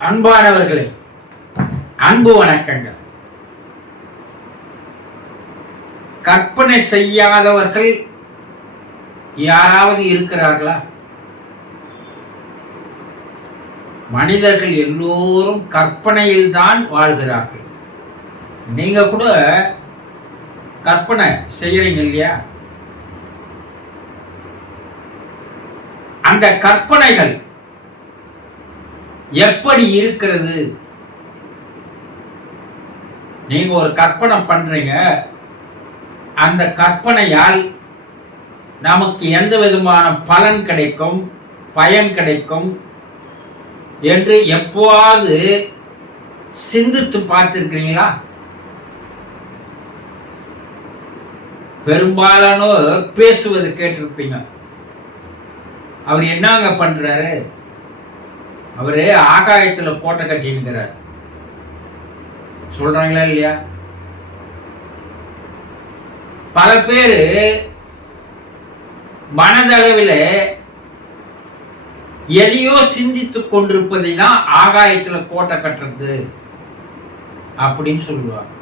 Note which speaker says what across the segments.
Speaker 1: அன்பானவர்களே அன்பு வணக்கங்கள். கற்பனை செய்யாதவர்கள் யாராவது இருக்கிறார்களா? மனிதர்கள் எல்லோரும் கற்பனையில் தான் வாழ்கிறார்கள். நீங்க கூட கற்பனை செய்யறீங்க இல்லையா? அந்த கற்பனைகள் எப்படி இருக்கிறது? நீங்க ஒரு கற்பனை பண்றீங்க. அந்த கற்பனையால் நமக்கு எந்த விதமான பலன் கிடைக்கும் பயன் கிடைக்கும் என்று எப்போவாது சிந்தித்து பார்த்திருக்கிறீங்களா? பெரும்பாலானோர் பேசுவது கேட்டிருப்பீங்க. அவர் என்னங்க பண்றாரு? அவரு ஆகாயத்துல கோட்டை கட்டினுக்கிறார் சொல்றாங்களா இல்லையா? பல பேரு மனதளவில் எதையோ சிந்தித்து கொண்டிருப்பதை தான் ஆகாயத்துல கோட்டை கட்டுறது அப்படின்னு சொல்லுவாங்க.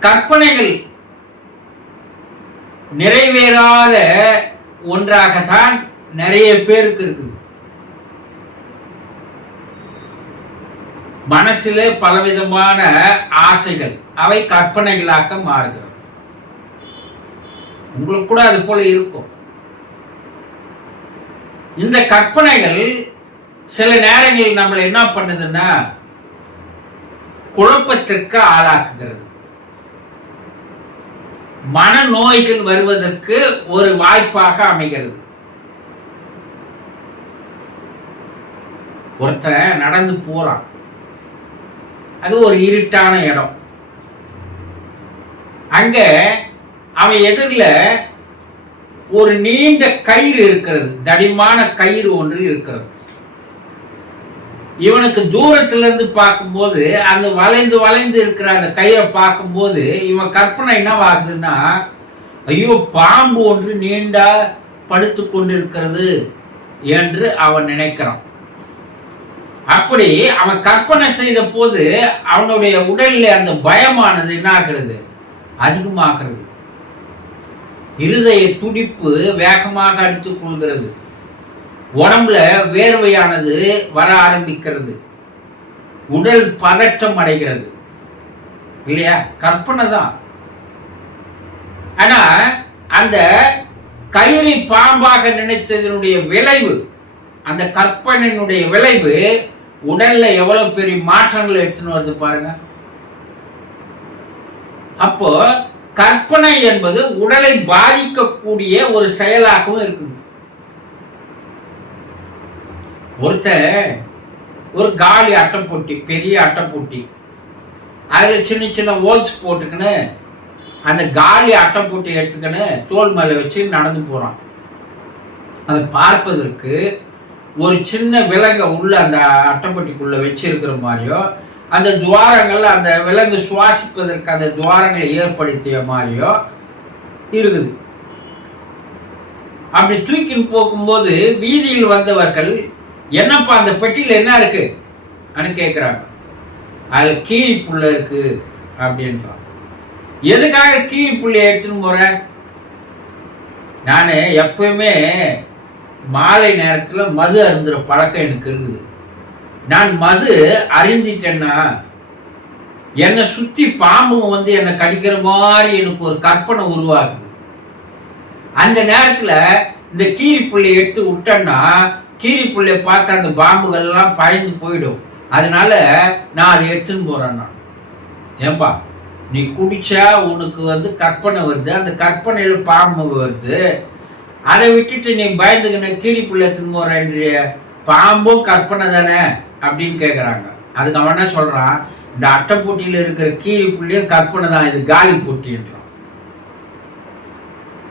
Speaker 1: கற்பனைகள் நிறைவேறாத ஒன்றாகத்தான் நிறைய பேருக்கு இருக்குது. மனசுல பலவிதமான ஆசைகள் அவை கற்பனைகளாக மாறுகிறது. உங்களுக்கு கூட அது போல இருக்கும். இந்த கற்பனைகள் சில நேரங்களில் நம்மளை என்ன பண்ணுதுன்னா குழப்பத்திற்கு ஆளாக்குகிறது. மன நோய்கள் வருவதற்கு ஒரு வாய்ப்பாக அமைகிறது. ஒருத்தன் நடந்து போறான். அது ஒரு இருட்டான இடம். அங்க அவன் எதிரில் ஒரு நீண்ட கயிறு இருக்கிறது. தடிமான கயிறு ஒன்று இருக்கிறது. இவனுக்கு தூரத்துல இருந்து பார்க்கும்போது அந்த வளைந்து வளைந்து இருக்கிற அந்த கயிறை பார்க்கும்போது இவன் கற்பனை என்னவாகுதுன்னா ஐயோ பாம்பு ஒன்று நீண்டா படுத்து கொண்டிருக்கிறது என்று அவன் நினைக்கிறான். அப்படி அவன் கற்பனை செய்த போது அவனுடைய உடலில் அந்த பயமானது என்ன ஆகிறது அதிகமாகிறது. இருதய துடிப்பு வேகமாக அடித்துக்கொள்கிறது உடம்புல வேர்வையானது வர ஆரம்பிக்கிறது. உடல் பதட்டம் அடைகிறது. இல்லையா? கற்பனை தான். ஆனா அந்த கயிறை பாம்பாக நினைத்ததனுடைய விளைவு அந்த கற்பனையினுடைய விளைவு உடல்ல எவ்வளவு பெரிய மாற்றங்கள் எடுத்துன்னு வருது பாருங்க. அப்போ கற்பனை என்பது உடலை பாதிக்கக்கூடிய ஒரு செயலாகவும் இருக்குது. ஒருத்தர் ஒரு காலி அட்டைப்பொட்டி பெரிய அட்டைப்பொட்டி அதில் சின்ன சின்ன ஹோல்ஸ் போட்டுக்கின்னு அந்த காலி அட்டைப்பொட்டி எடுத்துக்கின்னு தோல் மேலே வச்சு நடந்து போகிறான் அதை பார்ப்பதற்கு ஒரு சின்ன விலங்கை உள்ள அந்த அட்டைப்பட்டிக்குள்ள வச்சிருக்கிற மாதிரியோ அந்த துவாரங்களில் அந்த விலங்கு சுவாசிப்பதற்கு அந்த துவாரங்களை ஏற்படுத்திய மாதிரியோ இருக்குது. அப்படி தூக்கின்னு போகும்போது வீதியில் வந்தவர்கள் என்னப்பா அந்த பெட்டியில் என்ன இருக்கு? அப்படின்னு கேட்குறாங்க அதில் கீரி புள்ள இருக்கு அப்படின்றான் எதுக்காக கீரி புள்ளைய எடுத்துன்னு போகிறேன் நான் எப்பயுமே மாலை நேரத்தில் மது அருந்துகிற பழக்கம் எனக்கு இருக்குது. நான் மது அறிஞ்சிட்டேன்னா என்னை சுற்றி பாம்புங்க வந்து என்னை கடிக்கிற மாதிரி எனக்கு ஒரு கற்பனை உருவாகுது. அந்த நேரத்தில் இந்த கீரி புள்ளைய எடுத்து விட்டேன்னா கீரி புள்ளையை பார்த்து அந்த பாம்புகள்லாம் பயந்து போயிடும். அதனால நான் அதை எடுத்துன்னு போகிறேன் நான். ஏன்பா நீ குடிச்சா உனக்கு வந்து கற்பனை வருது. அந்த கற்பனையில் பாம்பு வருது. அதை விட்டுட்டு நீ பயந்துக்கின கீரி பிள்ளை எடுத்துன்னு பாம்பும் கற்பனை தானே அப்படின்னு கேட்குறாங்க அதுக்கு அவன் என்ன சொல்கிறான் இந்த அட்டைப்பூட்டியில் இருக்கிற கீரி புள்ளியும் கற்பனை தான் இது காலி பூட்டின்றான்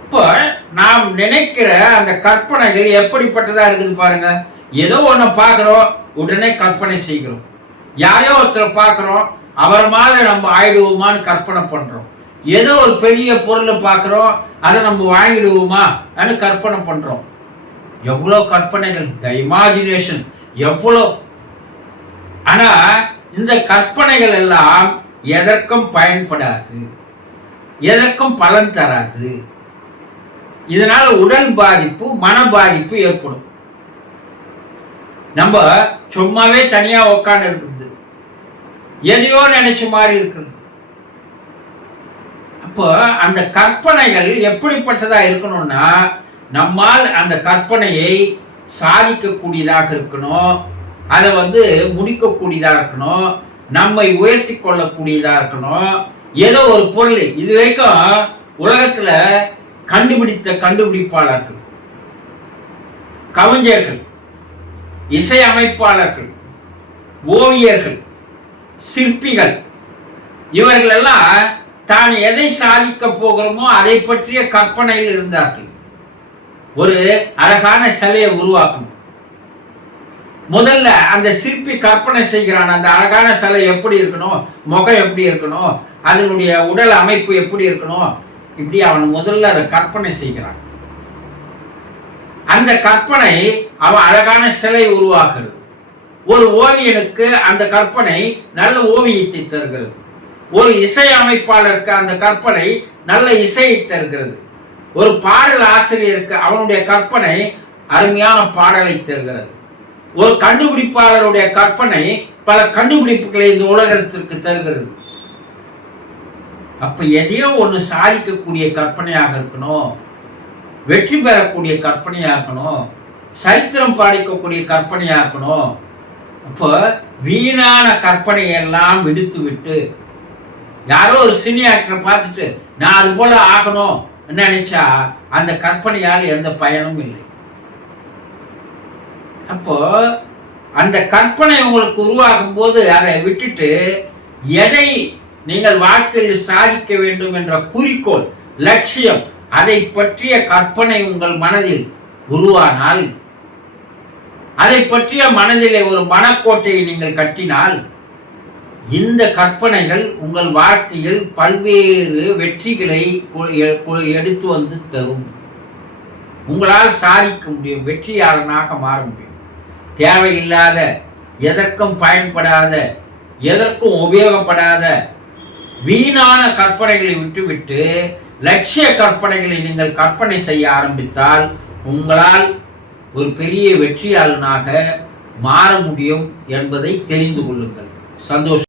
Speaker 1: இப்போ நாம் நினைக்கிற அந்த கற்பனைகள் எப்படிப்பட்டதாக இருக்குது பாருங்க. ஏதோ ஒன்று பார்க்குறோம் உடனே கற்பனை செய்கிறோம். யாரையோ ஒருத்தரை பார்க்குறோம் அவர் மாதிரி நம்ம ஆயிடுவோமான்னு கற்பனை பண்ணுறோம் ஏதோ ஒரு பெரிய பொருளை பார்க்குறோம் அதை நம்ம வாங்கிடுவோமா கற்பனை பண்ணுறோம் எவ்வளோ கற்பனைகள் த இமேஜினேஷன் எவ்வளோ ஆனால் இந்த கற்பனைகள் எல்லாம் எதற்கும் பயன்படாது எதற்கும் பலன் தராது. இதனால் உடல் பாதிப்பு மன பாதிப்பு ஏற்படும். நம்ம சும்மாவே தனியாக உட்காந்து இருக்கிறது. எதையோ நினைச்ச மாதிரி இருக்கிறது. அப்போ அந்த கற்பனைகள் எப்படிப்பட்டதா இருக்கணும்னா நம்மால் அந்த கற்பனையை சாதிக்கக்கூடியதாக இருக்கணும் அதை வந்து முடிக்கக்கூடியதாக இருக்கணும் நம்மை உயர்த்தி கொள்ளக்கூடியதாக இருக்கணும். ஏதோ ஒரு பொருள் இது வரைக்கும் உலகத்தில் கண்டுபிடித்த கண்டுபிடிப்பாளர்கள் கவிஞர்கள் இசையமைப்பாளர்கள் ஓவியர்கள் சிற்பிகள் இவர்களெல்லாம் தான் எதை சாதிக்க போகிறோமோ அதை பற்றிய கற்பனையில் இருந்தார்கள். ஒரு அழகான சிலையை உருவாக்கணும். முதல்ல அந்த சிற்பி கற்பனை செய்கிறான். அந்த அழகான சிலை எப்படி இருக்கணும்? முகம் எப்படி இருக்கணும்? அதனுடைய உடல் அமைப்பு எப்படி இருக்கணும்? இப்படி அவன் முதல்ல அதை கற்பனை செய்கிறான். அந்த கற்பனை அவன் அழகான சிலை உருவாகிறது ஒரு ஓவியனுக்கு அந்த கற்பனை நல்ல ஓவியத்தை தருகிறது. ஒரு இசை அமைப்பாளருக்கு அந்த கற்பனை நல்ல இசையை தருகிறது. ஒரு பாடல் ஆசிரியருக்கு அவனுடைய கற்பனை அருமையான பாடலை தருகிறது. ஒரு கண்டுபிடிப்பாளருடைய கற்பனை பல கண்டுபிடிப்புகளை இந்த உலகத்திற்கு தருகிறது. அப்ப எதையோ ஒன்று சாதிக்கக்கூடிய கற்பனையாக இருக்கணும். வெற்றி பெறக்கூடிய கற்பனையாக இருக்கணும். சரித்திரம் பாடிக்கக்கூடிய கற்பனையாக இருக்கணும். அப்போ வீணான கற்பனையெல்லாம் விடுத்து விட்டு யாரோ ஒரு சினி ஆக்டரை பார்த்துட்டு நான் அது போல ஆகணும் நினைச்சா அந்த கற்பனையால் எந்த பயனும் இல்லை. அப்போ அந்த கற்பனை உங்களுக்கு உருவாகும் போது அதை விட்டுட்டு எதை நீங்கள் வாழ்க்கையில் சாதிக்க வேண்டும் என்ற குறிக்கோள் லட்சியம் அதை பற்றிய கற்பனை உங்கள் மனதில் உருவானால் அதை பற்றிய மனதிலே ஒரு மனக்கோட்டையை நீங்கள் கட்டினால் இந்த கற்பனைகள் உங்கள் வாழ்க்கையில் பல்வேறு வெற்றிகளை எடுத்து வந்து தரும். உங்களால் சாதிக்க முடியும் வெற்றியாளனாக மாற முடியும். தேவையில்லாத எதற்கும் பயன்படாத எதற்கும் உபயோகப்படாத வீணான கற்பனைகளை விட்டுவிட்டு லட்சிய கற்பனைகளை நீங்கள் கற்பனை செய்ய ஆரம்பித்தால் உங்களால் ஒரு பெரிய வெற்றியாளனாக மாற முடியும் என்பதை தெரிந்து கொள்ளுங்கள். சந்தோஷம்.